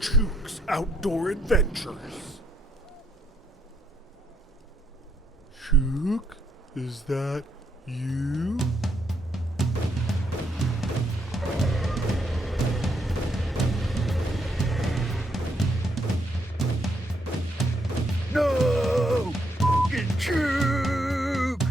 Chuke's Outdoor Adventures. Chuke, is that you? No! F***ing Chuke!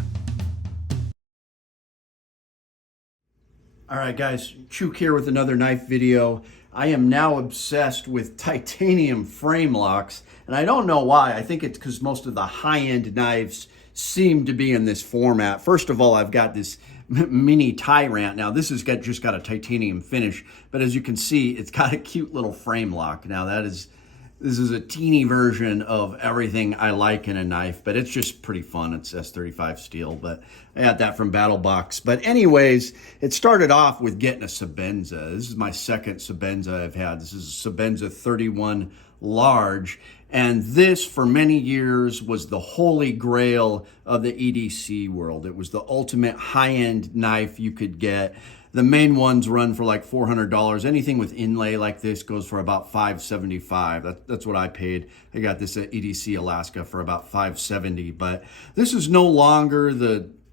All right, guys, Chuke here with another knife video. I am now obsessed with titanium frame locks, and I don't know why. I think it's because most of the high-end knives seem to be in this format. First of all, I've got this mini Tyrant. Now, this has just got a titanium finish, but as you can see, it's got a cute little frame lock. Now, this is a teeny version of everything I like in a knife, but it's just pretty fun. It's S35 steel, but I got that from BattleBox. But anyways, it started off with getting a Sebenza. This is my second Sebenza I've had. This is a Sebenza 31 large. And this, for many years, was the holy grail of the EDC world. It was the ultimate high-end knife you could get. The main ones run for like $400. Anything with inlay like this goes for about $575. That's what I paid. I got this at EDC Alaska for about $570. But this is no longer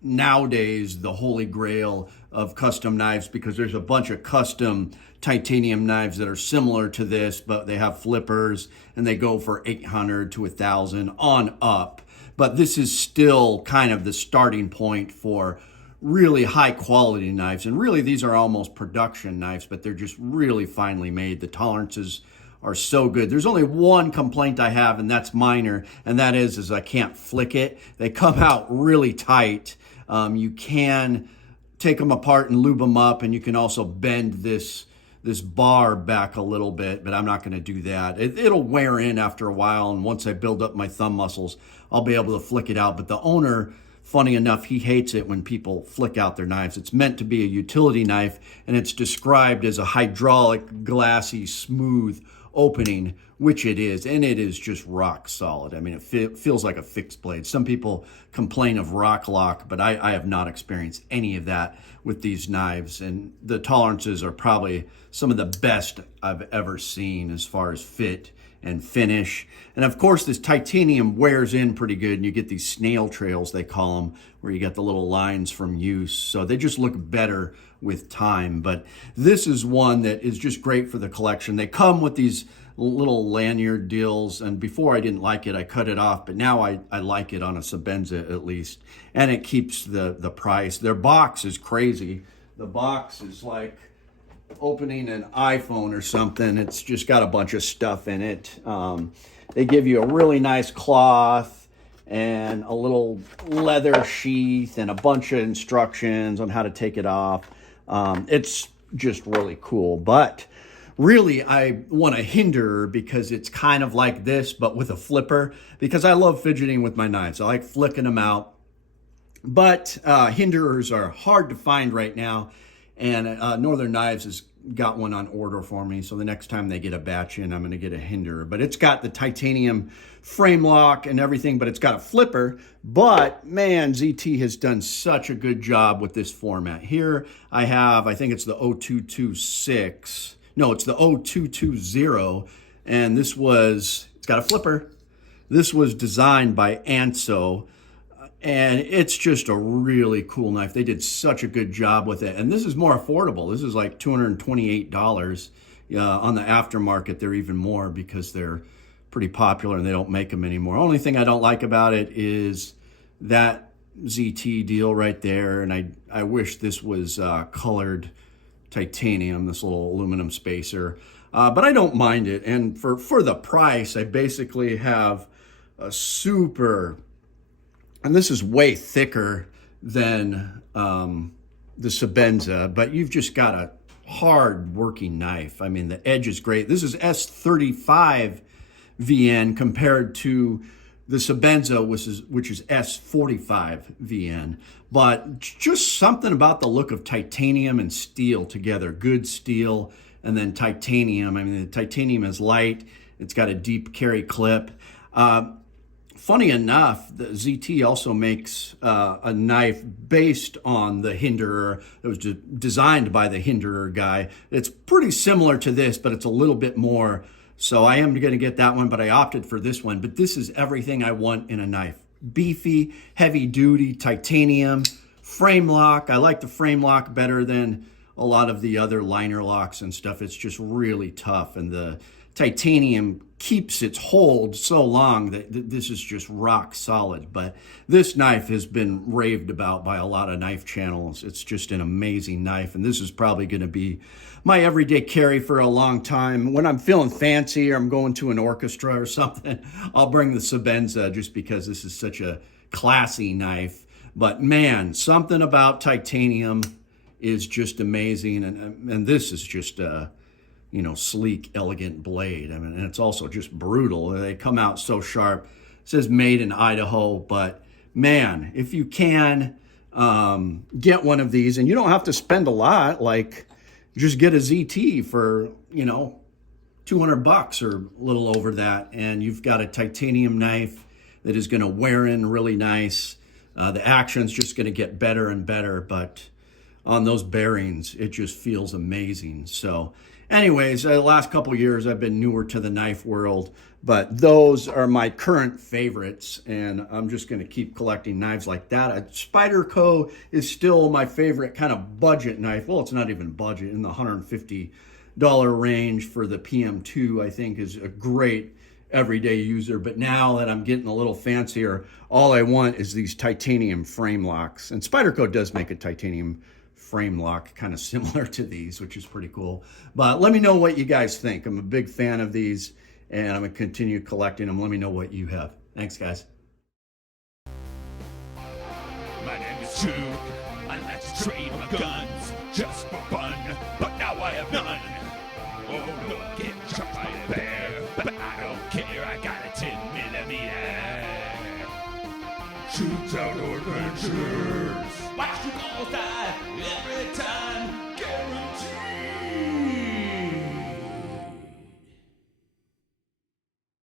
nowadays the holy grail of custom knives, because there's a bunch of custom titanium knives that are similar to this, but they have flippers and they go for $800 to $1,000 on up. But this is still kind of the starting point for really high quality knives. And really, these are almost production knives, but they're just really finely made. The tolerances are so good. There's only one complaint I have, and that's minor, and that is I can't flick it. They come out really tight. You can take them apart and lube them up, and you can also bend this bar back a little bit, but I'm not going to do that. It'll wear in after a while, and once I build up my thumb muscles, I'll be able to flick it out. But the owner, funny enough, he hates it when people flick out their knives. It's meant to be a utility knife, and it's described as a hydraulic, glassy, smooth opening, which it is, and it is just rock solid. I mean, it feels like a fixed blade. Some people complain of rock lock, but I have not experienced any of that with these knives, and the tolerances are probably some of the best I've ever seen as far as fit and finish. And of course, this titanium wears in pretty good, and you get these snail trails, they call them, where you get the little lines from use. So they just look better with time. But this is one that is just great for the collection. They come with these little lanyard deals, and before I didn't like it, I cut it off, but now I like it on a Sebenza at least, and it keeps the price. Their box is crazy. The box is like opening an iPhone or something. It's just got a bunch of stuff in it. They give you a really nice cloth and a little leather sheath and a bunch of instructions on how to take it off. It's just really cool. But really, I want a Hinderer because it's kind of like this, but with a flipper, because I love fidgeting with my knives. I like flicking them out. But Hinderers are hard to find right now, and Northern Knives has got one on order for me. So the next time they get a batch in, I'm going to get a Hinderer. But it's got the titanium frame lock and everything, but it's got a flipper. But man, ZT has done such a good job with this format. Here I have, I think it's the 0226. No, it's the 0220. And it's got a flipper. This was designed by Anso. And it's just a really cool knife. They did such a good job with it. And this is more affordable. This is like $228. On the aftermarket, they're even more because they're pretty popular and they don't make them anymore. Only thing I don't like about it is that ZT deal right there. And I wish this was colored titanium, this little aluminum spacer. But I don't mind it. And for the price, I basically have a super... And this is way thicker than the Sebenza, but you've just got a hard working knife. I mean, the edge is great. This is S35 VN compared to the Sebenza, which is S45 VN. But just something about the look of titanium and steel together. Good steel and then titanium. I mean, the titanium is light. It's got a deep carry clip. Funny enough, the ZT also makes a knife based on the Hinderer. It was designed by the Hinderer guy. It's pretty similar to this, but it's a little bit more So I am going to get that one, but I opted for this one. But this is everything I want in a knife. Beefy, heavy duty, titanium, frame lock. I like the frame lock better than a lot of the other liner locks and stuff. It's just really tough, and the titanium keeps its hold so long that this is just rock solid. But this knife has been raved about by a lot of knife channels. It's just an amazing knife, and this is probably going to be my everyday carry for a long time. When I'm feeling fancy or I'm going to an orchestra or something, I'll bring the Sebenza just because this is such a classy knife. But man, something about titanium is just amazing, and this is just a sleek, elegant blade. I mean, and it's also just brutal. They come out so sharp. It says made in Idaho, but man, if you can get one of these, and you don't have to spend a lot, like just get a ZT for, $200 or a little over that, and you've got a titanium knife that is going to wear in really nice. The action's just going to get better and better, but on those bearings, it just feels amazing. So anyways, the last couple years, I've been newer to the knife world, but those are my current favorites, and I'm just going to keep collecting knives like that. A Spyderco is still my favorite kind of budget knife. Well, it's not even budget, in the $150 range for the PM2, I think is a great everyday user. But now that I'm getting a little fancier, all I want is these titanium frame locks. And Spyderco does make a titanium frame lock kind of similar to these, which is pretty cool. But let me know what you guys think. I'm a big fan of these, and I'm going to continue collecting them. Let me know what you have. Thanks, guys. My name is Chuke. I like to trade my guns just for fun, but now I have none. Oh, look, get shot by a bear, but I don't care. I got a 10mm. Chuke's Outdoor Adventures. Watch you all die every time.